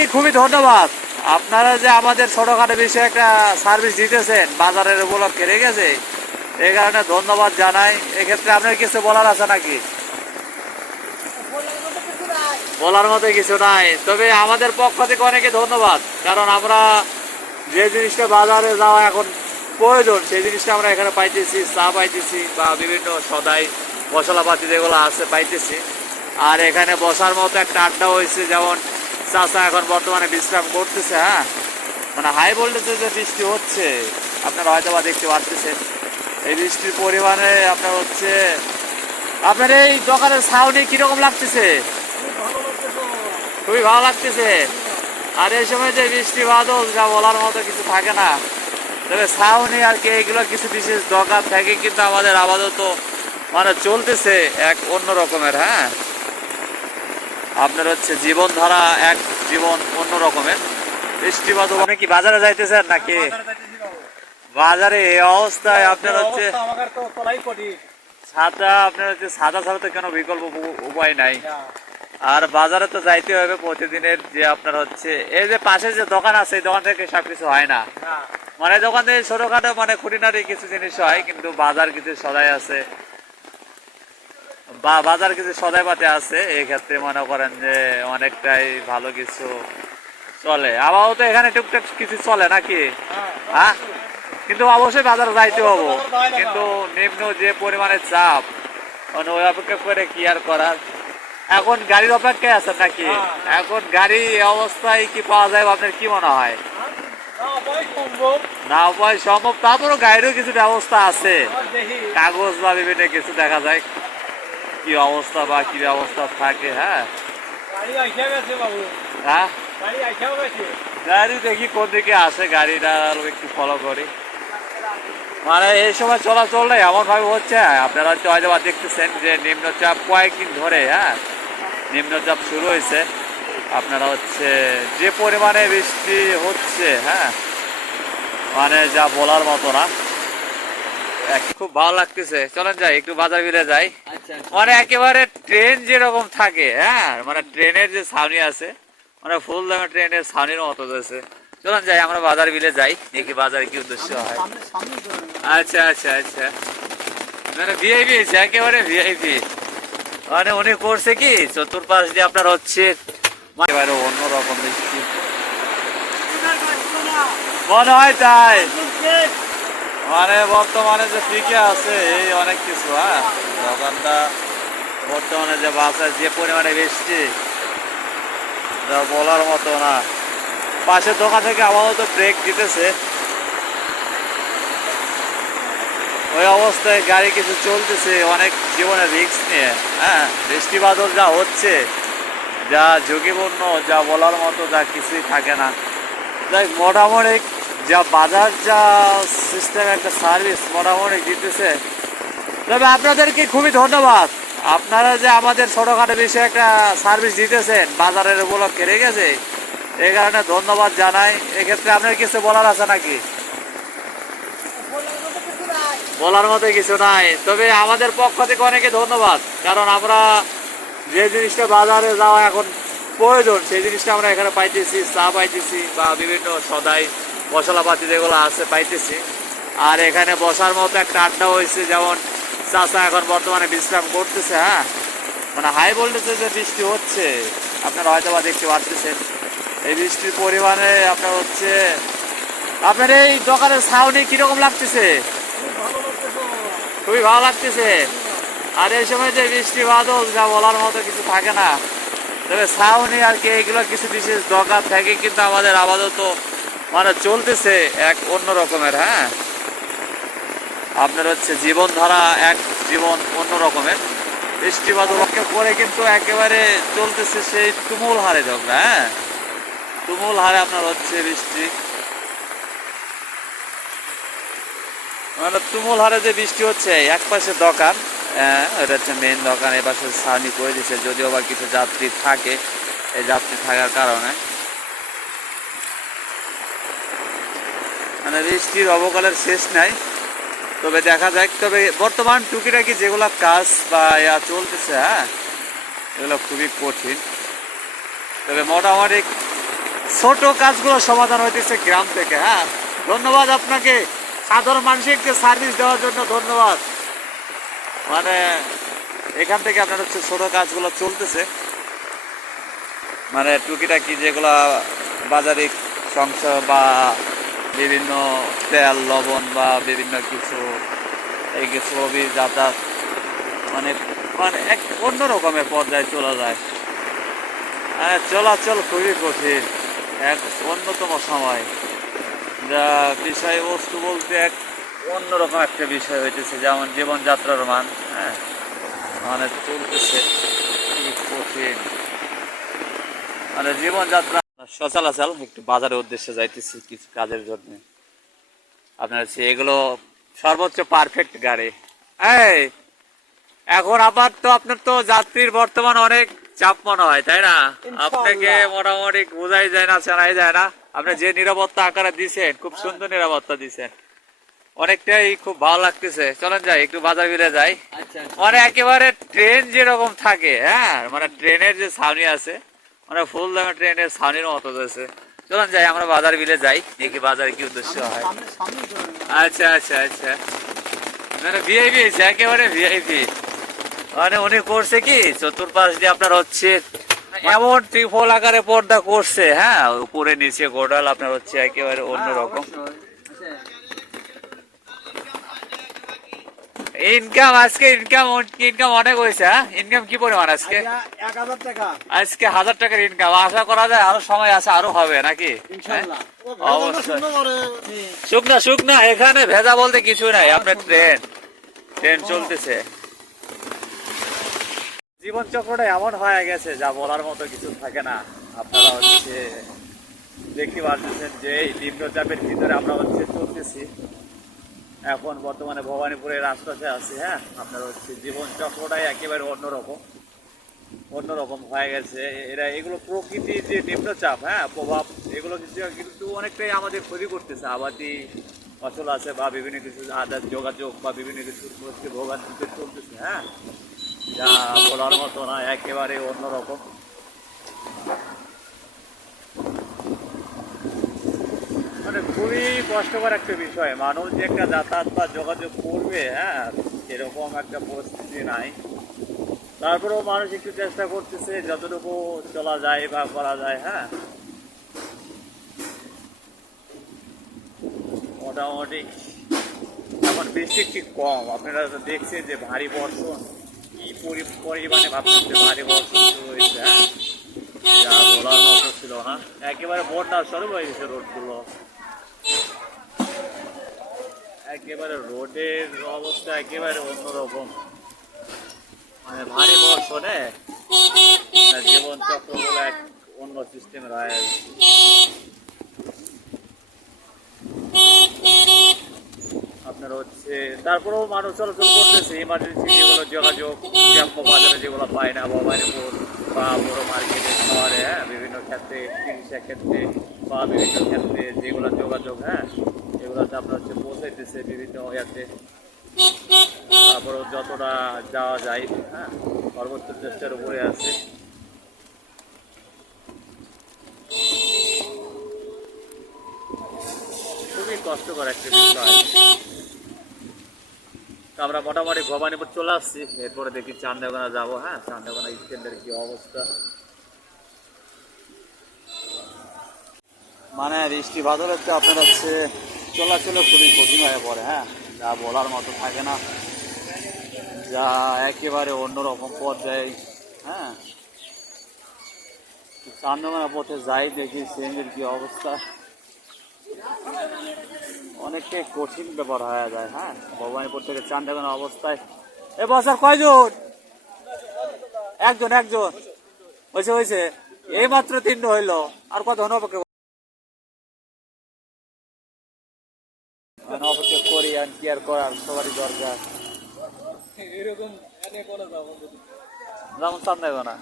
আপনাদেরকে খুবই ধন্যবাদ। আপনারা যে আমাদের ছোটখাটো বিষয়ে একটা সার্ভিস দিতেছেন, বাজারের উপলক্ষে রেখেছে, এই কারণে ধন্যবাদ জানাই। এক্ষেত্রে আপনার কিছু বলার আছে নাকি? বলার মতো কিছু নাই, তবে আমাদের পক্ষ থেকে অনেকে ধন্যবাদ, কারণ আমরা যে জিনিসটা বাজারে যাওয়া এখন প্রয়োজন সেই জিনিসটা আমরা এখানে পাইতেছি, চা পাইতেছি বা বিভিন্ন সদাই মশলাপাতি যেগুলো আছে পাইতেছি। আর এখানে বসার মতো একটা আড্ডা হয়েছে, যেমন চাচা এখন বর্তমানে বিশ্রাম করতেছে। হ্যাঁ, মানে হাই ভোল্টেজে যে বৃষ্টি হচ্ছে আপনারা হয়তো বা দেখতে পাচ্ছেন, এই বৃষ্টির পরিমাণে আপনার হচ্ছে আপনার এই দোকানের ছাউনি কিরকম লাগতেছে? খুবই ভালো লাগতেছে। আর এই সময় যে বৃষ্টি বাদল, যা বলার মতো কিছু থাকে না। তবে ছাউনি আর কি এগুলো কিছু বিশেষ দরকার থাকে, কিন্তু আমাদের আপাতত মানে চলতেছে এক অন্য রকমের। হ্যাঁ, আপনার হচ্ছে জীবনধারা এক জীবন অন্য রকমের। বৃষ্টি বাদল অনেক কি বাজারে যাইতেছেন নাকি? বাজারে এই অবস্থায় আপনার হচ্ছে ছাতা, আপনার হচ্ছে ছাতা ছাড়া তো কোনো বিকল্প উপায় নাই। আর বাজারে তো যাইতে হবে প্রতিদিনের, যে আপনার হচ্ছে এই যে পাশে যে দোকান আছে এই দোকান থেকে সবকিছু হয় না। মানে দোকান থেকে ছোটখাটো মানে খুঁটিনাটি কিছু জিনিস হয়, কিন্তু বাজার কিছু সদাই আছে বা বাজার কিছু সদাই পাতে আছে, এই ক্ষেত্রে মনে করেন যে অনেকটাই ভালো কিছু চলে। আপাতত এখানে টুকটাক কিছু চলে নাকি? হ্যাঁ, কিন্তু অবশ্যই বাজারে যাইতে হবো, কিন্তু নিম্ন যে পরিমাণে চাপ, মানে ওই অপেক্ষা করে কি আর করার। এখন গাড়ির অপেক্ষায় আছেন নাকি? এখন গাড়ি অবস্থায় কি পাওয়া যায় আপনার কি মনে হয়? না উপায় সম্ভব, তারপরও গাড়িরও কিছু ব্যবস্থা আছে, কাগজ বা বিভিন্ন কিছু দেখা যায় কি অবস্থা বা কি ব্যবস্থা থাকে। হ্যাঁ, হ্যাঁ, গাড়ি দেখি কোন দিকে আসে, গাড়িটা একটু ফলো করি। মানে এই সময় চলাচলটা এমন ভাবে হচ্ছে, আপনারা হয়তো দেখতেছেন যে নিম্নচাপ কয়েকদিন ধরে, হ্যাঁ, নিম্নচাপ শুরু হয়েছে। আপনারা হচ্ছে যে পরিমাণে বৃষ্টি হচ্ছে, হ্যাঁ, মানে যা বলার মতো না। খুব ভালো লাগতেছে, চলেন যাই একটু বাজার বিলে যাই। মানে একেবারে ট্রেন যেরকম থাকে, হ্যাঁ, মানে ট্রেনের যে ছাউনি আছে, মানে ফুল দামে ট্রেনের ছাউনির মতো আছে। চলেন যাই, আমরা বাজার বিলে যাই, দেখি বাজারে কি উদ্দেশ্য হয়। আচ্ছা আচ্ছা আচ্ছা, মানে ভিআইপি, একেবারে ভিআইপি। মানে উনি করছে কি চতুর্পাশ দিয়ে আপনার হচ্ছে একেবারে অন্যরকম বৃষ্টি মনে হয়, তাই মানে বর্তমানে যে টিকে আছে এই অনেক কিছু। হ্যাঁ, দোকানটা বর্তমানে যে বাসায় যে পরিমাণে বৃষ্টি যা বলার মতো না। পাশের দোকান থেকে আপাতত ব্রেক দিতেছে, ওই অবস্থায় গাড়ি কিছু চলতেছে অনেক জীবনের রিস্ক নিয়ে। হ্যাঁ, বৃষ্টি বাদল যা হচ্ছে, যা ঝুঁকিপূর্ণ, যা বলার মতো যা কিছুই থাকে না। যাই মোটামুটি যা বাজার যা সিস্টেম একটা সার্ভিস মোটামুটি দিতেছে। তবে আপনাদেরকে খুবই ধন্যবাদ। আপনারা যে আমাদের ছোটখাটো বিষয়ে একটা সার্ভিস দিতেছেন, বাজারের উপলক্ষে রেখেছে, এই কারণে ধন্যবাদ জানাই। এক্ষেত্রে আপনার কিছু বলার আছে নাকি? বলার মতো কিছু নাই, তবে আমাদের পক্ষ থেকে অনেকে ধন্যবাদ, কারণ আমরা যে জিনিসটা বাজারে যাওয়া এখন প্রয়োজন সেই জিনিসটা আমরা এখানে পাইতেছি, চা পাইতেছি বা বিভিন্ন সদাই মশলাপাতি যেগুলো আছে পাইতেছি। আর এখানে বসার মতো একটা আড্ডা হয়েছে, যেমন চাচা এখন বর্তমানে বিশ্রাম করতেছে। হ্যাঁ, মানে হাই ভোল্টেজে যে বৃষ্টি হচ্ছে আপনারা হয়তো বা দেখতে পাচ্ছেন, এই বৃষ্টির পরিমাণে আপনার হচ্ছে আপনার এই দোকানের ছাউনি কিরকম লাগতেছে? খুবই ভালো লাগতেছে। আর এই সময় যে বৃষ্টি বাদল, যা বলার মতো কিছু থাকে না। তবে ছাউনি আর কি এগুলো কিছু বিশেষ দরকার থাকে, কিন্তু আমাদের আপাতত মানে চলতেছে এক অন্য রকমের। হ্যাঁ, আপনার হচ্ছে জীবনধারা এক জীবন অন্য রকমের। বৃষ্টি বাদল পরে কিন্তু একেবারে চলতেছে সেই তুমুল হারে ঝগড়া। হ্যাঁ, তুমুল হারে আপনার হচ্ছে বৃষ্টি, মানে তুমুল হারে যে বৃষ্টি হচ্ছে। এক পাশে দোকান, এটা হচ্ছে মেন দোকান, এ পাশে ছাউনি করে দিচ্ছে, যদিও বা কিছু যাত্রী থাকে, এই যাত্রী থাকার কারণে মানে বৃষ্টির অবকালের শেষ নাই। তবে দেখা যাক, তবে বর্তমান টুকিটাকি যেগুলো কাজ বা চলতেছে, হ্যাঁ, এগুলো খুবই কঠিন। তবে মোটামুটি ছোট কাজগুলো সমাধান হইতেছে গ্রাম থেকে। হ্যাঁ, ধন্যবাদ আপনাকে সাধারণ মানুষকে সার্ভিস দেওয়ার জন্য ধন্যবাদ। মানে এখান থেকে আপনার হচ্ছে ছোট কাজগুলো চলতেছে, মানে টুকিটাকি যেগুলা বাজারিক সংসার বা বিভিন্ন তেল লবণ বা বিভিন্ন কিছু এই ছবি যাতায়াত মানে মানে এক অন্য রকমের পর্যায়ে চলা যায়। চলাচল খুবই কঠিন, এক অন্যতম সময় যা বিষয়বস্তু বলতে এক অন্যরকম একটা বিষয় হইতেছে, যেমন জীবনযাত্রার মান। হ্যাঁ, মানে চলতেছে খুবই কঠিন, মানে জীবনযাত্রা সচলাচল। একটু বাজারের উদ্দেশ্যে যাইতেছি কিছু কাজের জন্য। আপনার হচ্ছে এগুলো সর্বোচ্চ পারফেক্ট গাড়ি। এই এখন আবার তো আপনার তো যাত্রীর বর্তমান অনেক চাপ মনে হয়, তাই না? আপনাকে মোটামুটি বোঝাই যায় না, চেনাই যায় না। আপনি যে নিরাপত্তা আকারে দিচ্ছেন, খুব সুন্দর নিরাপত্তা দিচ্ছেন, অনেকটাই খুব ভালো লাগতেছে। চলেন যাই একটু বাজার বিলে যাই। মানে একেবারে ট্রেন যেরকম থাকে, হ্যাঁ, মানে ট্রেনের যে ছাউনি আছে, মানে ফুল দামে ট্রেনের ছাউনির মতো আছে। চলেন যাই আমরা বাজার বিলে যাই, দেখি বাজারে কি উদ্দেশ্য হয়। আচ্ছা আচ্ছা আচ্ছা, মানে ভিআইপি একেবারে ভিআইপি। মানে উনি করছে কি চতুর্পাশ দিয়ে আপনার হচ্ছে এমন ত্রিফল আকারে পর্দা করছে, হ্যাঁ, উপরে নিচে গোডাল আপনার হচ্ছে একেবারে অন্যরকম। ইনকাম আজকে ইনকাম ইনকাম অনেক হয়েছে। হ্যাঁ, ইনকাম কি পরিমাণ আজকে? 1000 টাকা। আজকে 1000 টাকার ইনকাম। আশা করা যায় আরো সময় আছে, আরো হবে নাকি? অবশ্যই। শুকনা শুকনা, এখানে ভেজা বলতে কিছু নাই। আপনার ট্রেন ট্রেন চলতেছে। জীবন চক্রটা এমন হয়ে গেছে যা বলার মতো কিছু থাকে না। আপনারা হচ্ছে দেখতে পাচ্ছেন যে এই নিম্নচাপের ভিতরে আমরা হচ্ছে চলতেছি। এখন বর্তমানে ভবানীপুরের আশপাশে আছি। হ্যাঁ, আপনার হচ্ছে জীবন চক্রটাই একেবারে অন্যরকম হয়ে গেছে। এগুলো প্রকৃতির যে নিম্নচাপ, হ্যাঁ, প্রভাব, এগুলো কিন্তু অনেকটাই আমাদের ক্ষতি করতেছে। আবাদি ফসল আছে বা বিভিন্ন কিছু আদার যোগাযোগ বা বিভিন্ন কিছু হচ্ছে ভোগান্তিতে চলতেছে। হ্যাঁ, যা বলার মতো না, একেবারে অন্যরকম। মানে খুবই কষ্টকর একটা বিষয়। মানুষ যে একটা যাতায়াত বা যোগাযোগ করবে, হ্যাঁ, এরকম একটা পরিস্থিতি নাই। তারপরেও মানুষ একটু চেষ্টা করতেছে যতটুকু চলা যায় বা করা যায়। হ্যাঁ, মোটামুটি এখন বৃষ্টি একটু কম। আপনারা দেখছেন যে ভারী বর্ষণ কি পরিমাণে ভাবতেছে ভারী বর্ষণ শুরু হয়েছে। হ্যাঁ, যা বলার মতো ছিল না, একেবারে বন্যার স্বরূপ হয়ে গেছে রোডগুলো। একেবারে রোডের অবস্থা একেবারে অন্যরকম, মানে ভারী বর্ষণে জীবন চক্রগুলো এক অন্য সিস্টেমের হয়ে গেছে। আপনার হচ্ছে তারপরেও মানুষ চলাচল করতেছে। ইমার্জেন্সি যেগুলো যোগাযোগ গ্রাম্য বাজারে যেগুলো পায় না, ভবানীপুর বা বড় মার্কেটের শহরে, হ্যাঁ, বিভিন্ন ক্ষেত্রে চিকিৎসা ক্ষেত্রে বা বিভিন্ন ক্ষেত্রে যেগুলো যোগাযোগ, হ্যাঁ, এগুলোতে আপনার হচ্ছে পৌঁছাইতেছে বিভিন্ন ইয়াতে। তারপরেও যতটা যাওয়া যায়, হ্যাঁ, সর্বোচ্চ চেষ্টার উপরে আছে। খুবই কষ্টকর একটা বিষয়। আমরা মোটামুটি ভবানীপুর চলে আসছি, এরপরে দেখি চান্দাগোনা যাবো। হ্যাঁ, চান্দাগোনা স্ট্যান্ডের কি অবস্থা। মানে বৃষ্টি বাদল হচ্ছে, আপনার হচ্ছে চলাচলে খুবই কঠিন হয়ে পড়ে। হ্যাঁ, যা বলার মতো থাকে না, যা একেবারে অন্যরকম পর্যায়ে। হ্যাঁ, চান্দাগোনা পথে যাই দেখি সিএনজির কি অবস্থা, অনেকটাই কঠিন ব্যাপার হয়ে যায়। হ্যাঁ, ভবানীপুর থেকে চান্দাগোনা অবস্থায় এ বছর কয়জন? একজন একজন হয়েছে হয়েছে, এই মাত্র 3 হইলো, আর কত অপেক্ষা অপেক্ষা করি। আর কি আর করার, সবারই দরকার। এরকম যেমন চান্দাগোনা